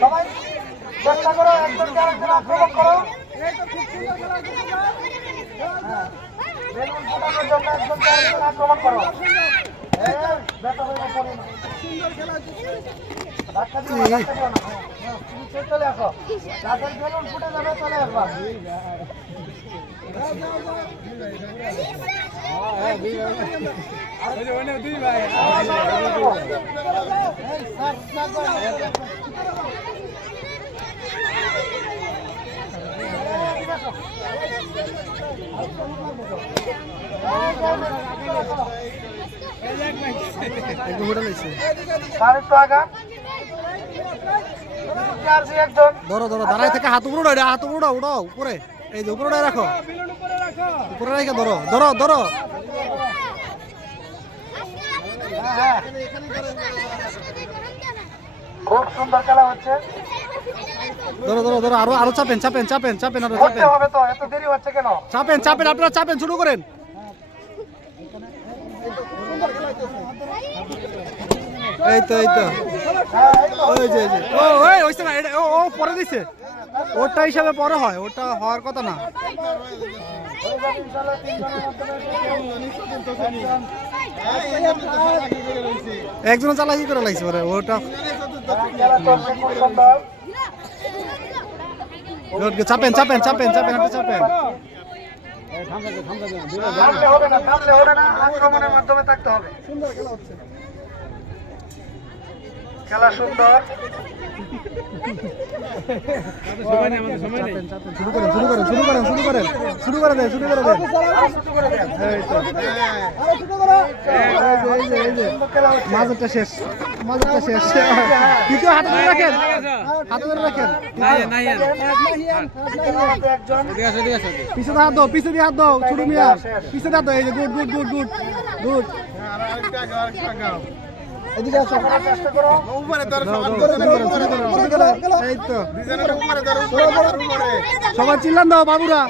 সবাই চেষ্টা করো একজনকে আরেকজন আক্রমণ করো। বেলুন ফোটানোর জন্য একজনকে আরেকজন আক্রমণ করো। চলে আসো, যাদের বেলুন ফুটে যাবে চলে আসবা। ধরো ধরো দাঁড়ায় থেকে হাত উপরে উঠাও, হাত উপরে উঠাও উপরে, এই যে উপরে রাখো, উপরে রেখে ধরো ধরো ধরো। খুব সুন্দর খেলা হচ্ছে। ধরো ধরো ধরো, আরো আরো চাপেন চাপেন চাপেন চাপেন, আরো চাপেন হবে তো, এত দেরি হচ্ছে কেন? চাপেন চাপেন, আপনারা চাপেন, শুরু করেন। এই তো এই তো, ওই যে ও ওই হইছে না, এটা ও পরে দিছে, ওটা হিসাবে পরে হয়, ওটা হওয়ার কথা না। একজন চালাকি করে লাগছে পরে ওটা। চাপেন চাপেন চাপেন চাপেন, আপনি চাপেন। আক্রমণের মাধ্যমে থাকতে হবে। খেলা সুন্দর। শুরু করেন শুরু করেন শুরু করেন শুরু করেন শুরু করে দেন শুরু করে দেন। মাঝটা শেষ, মাঝটা শেষ। দ্বিতীয় হাতে ধরে রাখেন, হাতে ধরে রাখেন। পিছনে হাত দাও, পিছনে দিয়ে হাত দাও, ছোট মিয়া পিছনে হাত দাও। এই যে good good good good good. এদিকে আসো, চেষ্টা করো। এই তো সবাই চিল্লান দাও বাবুরা।